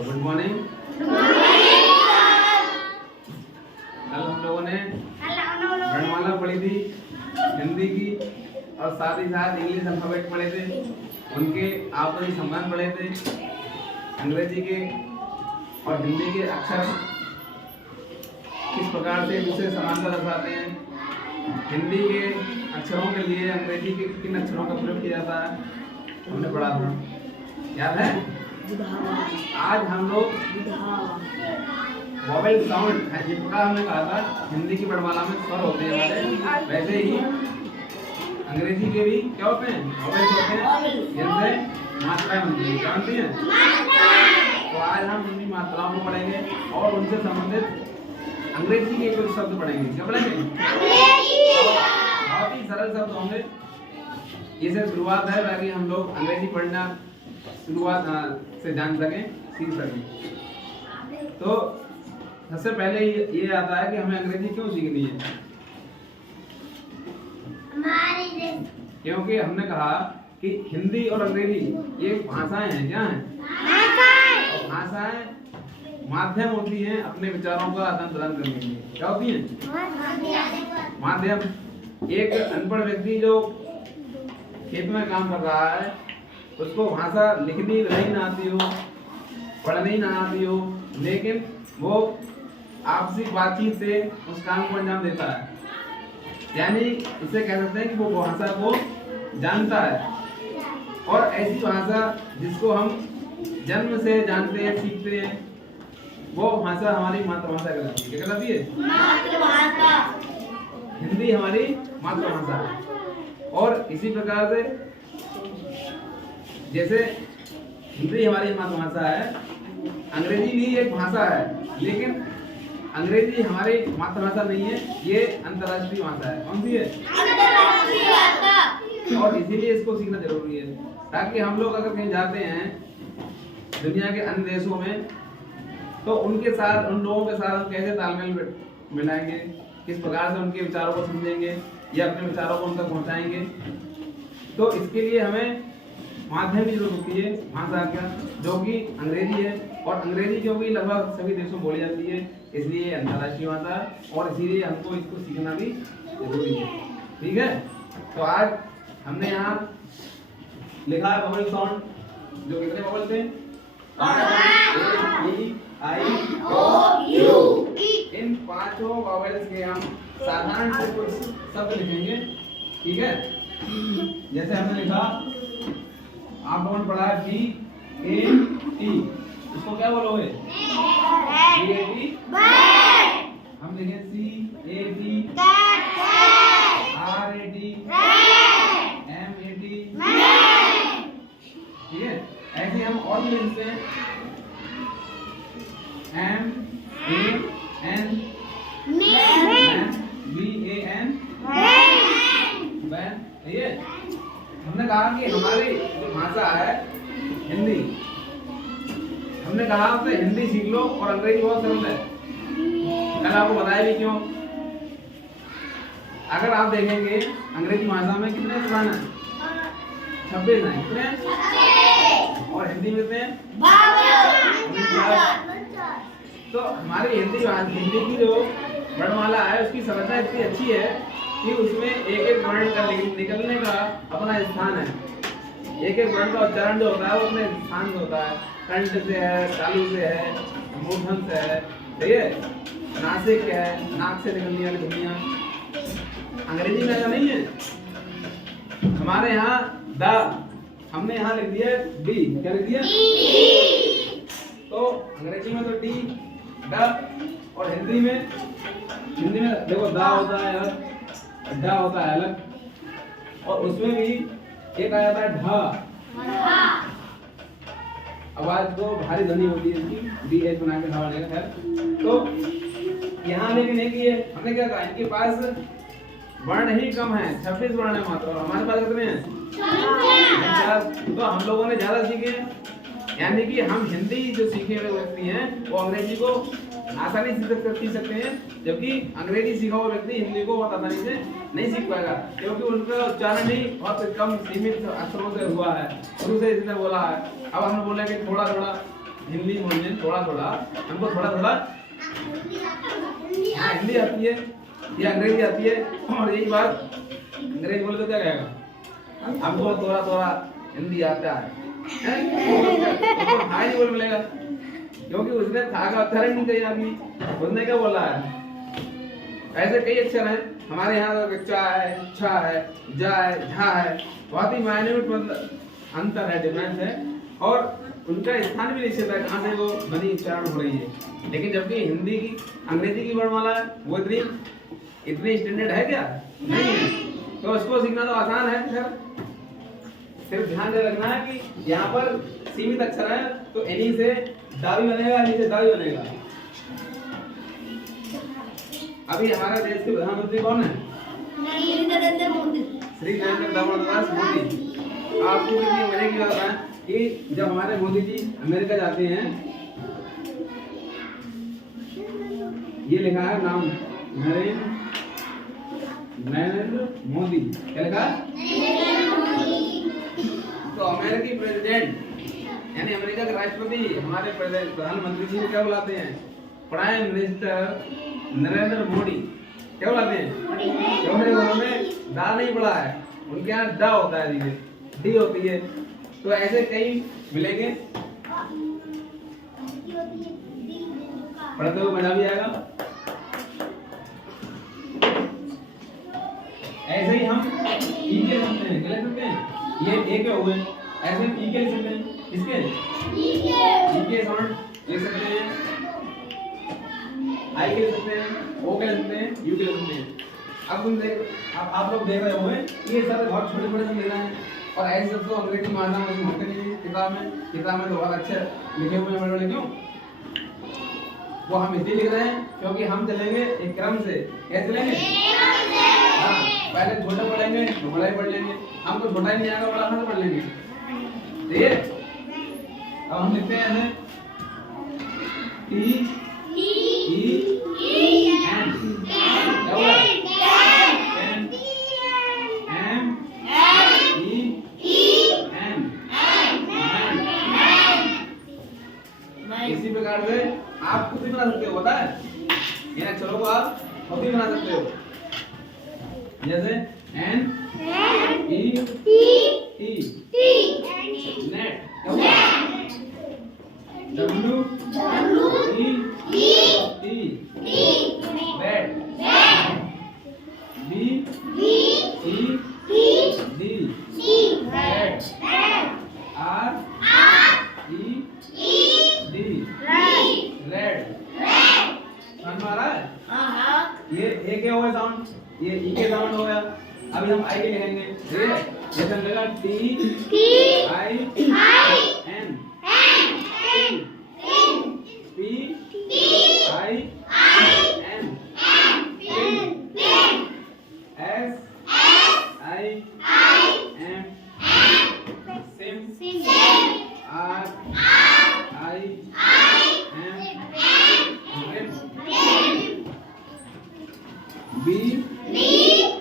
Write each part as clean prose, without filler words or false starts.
तो good morning. कल हम लोगों ने वर्णमाला पढ़ी थी हिंदी की, और साथ ही साथ इंग्लिश अल्फाबेट पढ़े थे, उनके आपसी संबंध पढ़े थे, अंग्रेजी के और हिंदी के अक्षर किस प्रकार से दूसरे समानता दर्शाते हैं, हिंदी के अक्षरों के लिए अंग्रेजी के किन अक्षरों का प्रयोग किया जाता है, हमने पढ़ा था, याद है? आज हम लोग वोवेल साउंड, जिस प्रकार हमने कहा था हिंदी की वर्णमाला में स्वर होते हैं हमारे, वैसे ही अंग्रेजी के भी क्या होते हैं, वोवेल्स होते हैं, जिनसे मात्राएं बनती हैं, जानती हैं? तो आज हम हिंदी मात्राओं को पढ़ेंगे और उनसे संबंधित अंग्रेजी के कुछ शब्द पढ़ेंगे। क्या पढ़ेंगे? बहुत ही सरल शब्द होंगे। ये सिर्फ शुरुआत है ताकि हम लोग अंग्रेजी पढ़ना शुरुआत से जान सकें, सीख सकें। तो सबसे पहले ये आता है कि हमें अंग्रेजी क्यों सीखनी है? क्योंकि हमने कहा कि हिंदी और अंग्रेजी ये भाषाएं हैं। क्या हैं? और भाषाएं माध्यम होती हैं अपने विचारों का आदान प्रदान करने के लिए। क्या होती हैं? माध्यम। एक अनपढ़ व्यक्ति जो खेत में काम कर रहा है, उसको भाषा लिखनी नहीं ना आती हो, पढ़नी ना आती हो, लेकिन वो आपसी बातचीत से उस काम को अंजाम देता है। यानी इसे कह सकते हैं कि वो भाषा को जानता है। और ऐसी भाषा जिसको हम जन्म से जानते हैं, सीखते हैं, वो भाषा हमारी मातृभाषा कहलाती है। क्या कहलाती है? मातृभाषा। हिंदी हमारी मातृभाषा है। और इसी प्रकार से जैसे हिंदी हमारी मातृभाषा है, अंग्रेजी भी एक भाषा है, लेकिन अंग्रेजी हमारी मातृभाषा नहीं है, ये अंतर्राष्ट्रीय भाषा है। कौन सी है? अंतर्राष्ट्रीय भाषा। और इसीलिए इसको सीखना जरूरी है, ताकि हम लोग अगर कहीं जाते हैं दुनिया के अन्य देशों में, तो उनके साथ, उन लोगों के साथ हम कैसे तालमेल मिलाएंगे, किस प्रकार से उनके विचारों को समझेंगे या अपने विचारों को उन तक पहुंचाएंगे। तो इसके लिए हमें माध्यम की जरूरत होती है, भाषा का, जो कि अंग्रेजी है। और अंग्रेजी क्योंकि लगभग सभी देशों में बोली जाती है, इसलिए अंतर्राष्ट्रीय भाषा है और इसीलिए हमको इसको सीखना भी जरूरी है। ठीक है? तो आज हमने यहाँ लिखा है वोवेल साउंड, जो कितने वोवेल थे? A, E, I, O, U। इन पांचों वोवेल्स के हम साधारण से कुछ शब्द लिखेंगे। ठीक है? जैसे हमने लिखा, आप लोगों ने पढ़ा है B, A, T, इसको क्या बोलोगे? B, A, T। हम लिखे C, A, T, R, A, T, M, A, T। ठीक है? ऐसे हम और भी लिखते हैं, M, A, N, B, A, N, ban. ये हमने कहा कि हमारी जो भाषा है हिंदी, हमने कहा कि हिंदी सीख लो और अंग्रेजी बहुत सरल है। कल आपको बताया भी क्यों। अगर आप देखेंगे अंग्रेजी भाषा में कितने स्थान हैं? 26 हैं। कितने? और हिंदी में कितने? 52। तो हमारी हिंदी की जो वर्णमाला है, उसकी संरचना इतनी अच्छी है कि उसमें एक एक वर्ण का निकलने का अपना स्थान है। एक एक वर्ण का उच्चारण जो होता है वो अपने स्थान से होता है। कंठ से है, तालु से है, मूर्धन से है, ठीक है, नासिक है, नाक से निकलने वाली ध्वनियां। अंग्रेजी में ऐसा नहीं है। हमारे यहाँ द, हमने यहाँ लिख दिया डी। क्या लिख दिया? तो अंग्रेजी में तो डी, ड, और हिंदी में देखो दा होता है अलग, ड होता है अलग, और उसमें भी एक आ जाता है ढ। आवाज तो भारी ध्वनि होती है इसकी, डी एच बना के ढ बनेगा। तो यहाँ लेकिन एक ये हमने क्या कहा, इनके पास वर्ण ही कम है, 26 वर्ण है मात्र, और हमारे पास कितने हैं? तो हम लोगों ने ज्यादा सीखे, यानी कि हम हिंदी जो सीखे हुए व्यक्ति हैं वो अंग्रेजी को आसानी से सीख सकते हैं, जबकि अंग्रेजी सीखा हुआ व्यक्ति हिंदी को बहुत आसानी से नहीं सीख पाएगा, क्योंकि उनका उच्चारण ही बहुत कम सीमित अक्षरों से हुआ है, शुरू से इसने बोला है। अब हम बोलेंगे थोड़ा थोड़ा हिंदी बोलने थोड़ा थोड़ा, हमको थोड़ा थोड़ा हिंदी आती है या अंग्रेजी आती है, और यही बात अंग्रेजी बोले तो क्या कहेगा, हमको थोड़ा थोड़ा हिंदी आता है, तो हाँ ही बोल मिलेगा, क्योंकि उसने था का अक्षर ही नहीं कही आदमी, उसने क्या बोला है। ऐसे कई अक्षर हैं हमारे यहाँ, तो चा है, छा है, जा है, झा है, बहुत ही मायन्यूट अंतर है, डिफरेंस है, और उनका स्थान भी निश्चित है कहाँ से वो ध्वनि उच्चारण हो रही है। लेकिन जबकि हिंदी की अंग्रेजी की वर्णमाला वो इतनी स्टैंडर्ड है क्या, नहीं है, तो उसको सीखना तो आसान है सर, सिर्फ ध्यान दे रखना है कि यहाँ पर सीमित अक्षर है, तो इन्हीं से दावी बनेगा, इन्हीं से दावी बनेगा। अभी हमारे देश के प्रधानमंत्री कौन है? श्री नरेंद्र दामोदर दास मोदी। आपको कितनी मजे की बात है कि जब हमारे मोदी जी अमेरिका जाते हैं, ये लिखा है नाम नरेंद्र मोदी, क्या लिखा है? तो अमेरिकी प्रेसिडेंट यानी अमेरिका के राष्ट्रपति हमारे प्रधानमंत्री जी को क्या बुलाते हैं? Prime minister Narendra Modi. क्या बुलाते हैं? क्योंकि उन्होंने दा नहीं पढ़ा है, उनके यहाँ दा होता है, धीरे डी होती है, तो ऐसे कई मिलेंगे, पढ़ते हुए मजा भी आएगा। ऐसे ही हम ई के लिख सकते हैं, क्या लिख सकते हैं? ये ए के हुए, ऐसे हम ई के लिख सकते हैं, इसके ई के साउंड लिख सकते हैं, आई के लिख सकते हैं, ओ के लिख सकते हैं, यू के लिख सकते हैं। अब आप लोग देख रहे होंगे ये सब बहुत छोटे छोटे से मिल रहे हैं, और ऐसे सब तो अंग्रेजी मारना मुझे होते नहीं किताब में तो बहुत अच्छे लिखे हुए हैं बड़े-बड़े, क्यों? वो हम इसलिए लिख रहे हैं क्योंकि हम चलेंगे एक क्रम से। कैसे चलेंगे? हाँ, पहले छोटा पढ़ेंगे तो बड़ा ही पढ़ लेंगे, हमको छोटा ही नहीं आएगा, बड़ा कहाँ से पढ़ लेंगे? ठीक है, अब हम लिखते हैं टी ई एन, क्या होगा? इसी प्रकार से आप खुद भी बना सकते हो, पता है? इन अक्षरों को आप खुद भी बना सकते हो, जैसे N E T net, W E T bet, B E D bet, R E D red. समझ में आ रहा है? ये ए के हो गया साउंड, ये ई के साउंड हो गया। अभी हम आई के लिखेंगे, जैसे लगेगा T I N, P I N, S I M, sim, R I M, B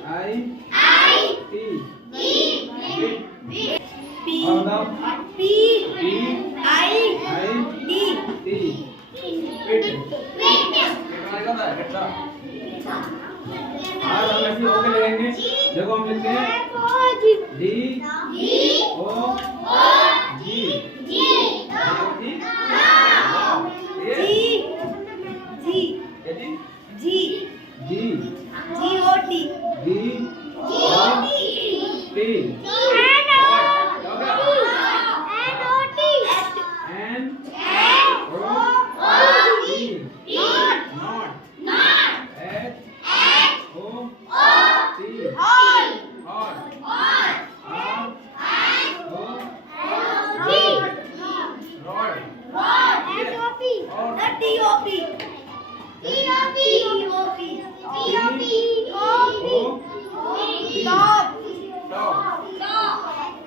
I T, और बताओ पी आई टी, पिट था। आज हम ऐसे होके लिखेंगे, देखो हम लिखते हैं डी ओ जी,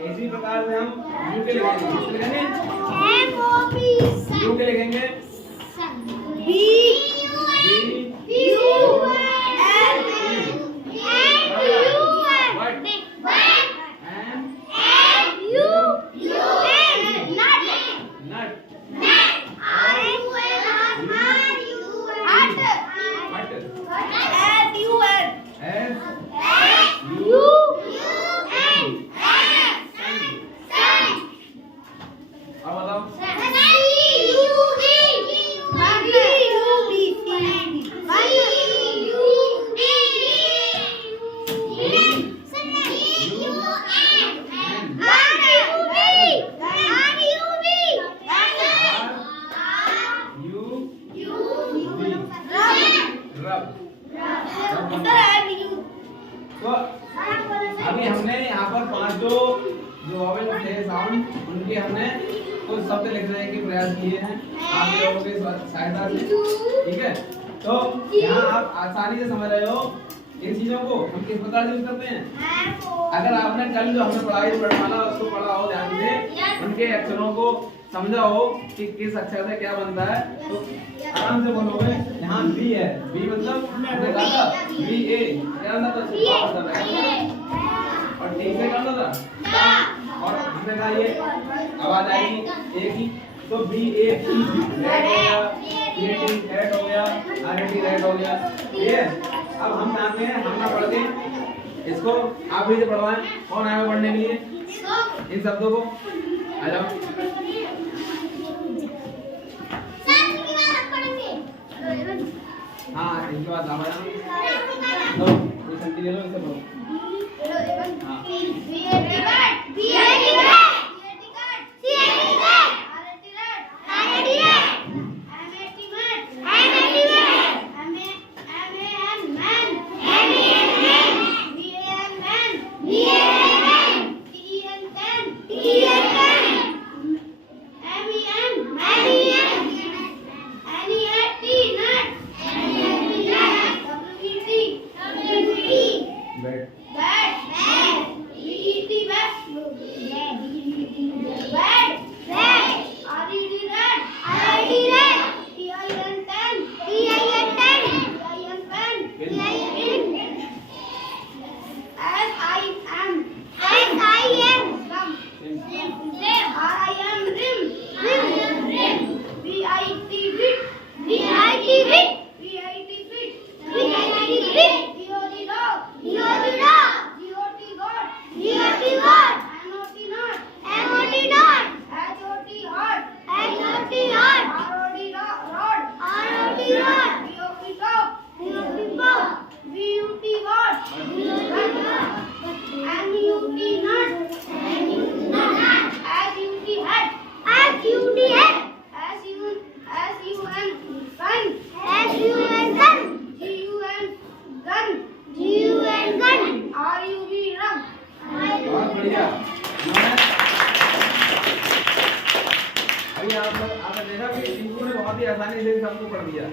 इसी प्रकार से हम यू के लिखेंगे, यू के लिखेंगे शब्द लिखने के प्रयास किए हैं आप लोगों की सहायता से, ठीक है। तो यहाँ आप आसानी से समझ रहे हो इन चीजों को हम किस प्रकार से यूज करते हैं। अगर आपने कल जो हमने पढ़ाई वर्णमाला उसको पढ़ा हो ध्यान से, उनके अक्षरों को समझा हो कि किस अक्षर से क्या बनता है, तो आराम से बोलोगे। यहाँ बी है, बी मतलब हमने कहा था बी ए क्या मतलब है, और टी से क्या मतलब था, और हमने कहा ये आवाज आएगी एक ही, तो बी ए टी रेड हो गया, ए टी रेड हो गया, आर ए टी रेड हो गया, ठीक है। अब हम जानते हैं, हम ना पढ़ के इसको आप भी से पढ़वाएं। कौन आया पढ़ने के लिए इन शब्दों को, आ जाओ। हाँ इनके बाद आप आ जाओ, लो ये संति ले लो, इसे पढ़ो। अभी आपने देखा कि इनको ने बहुत ही आसानी से सबको पढ़ दिया।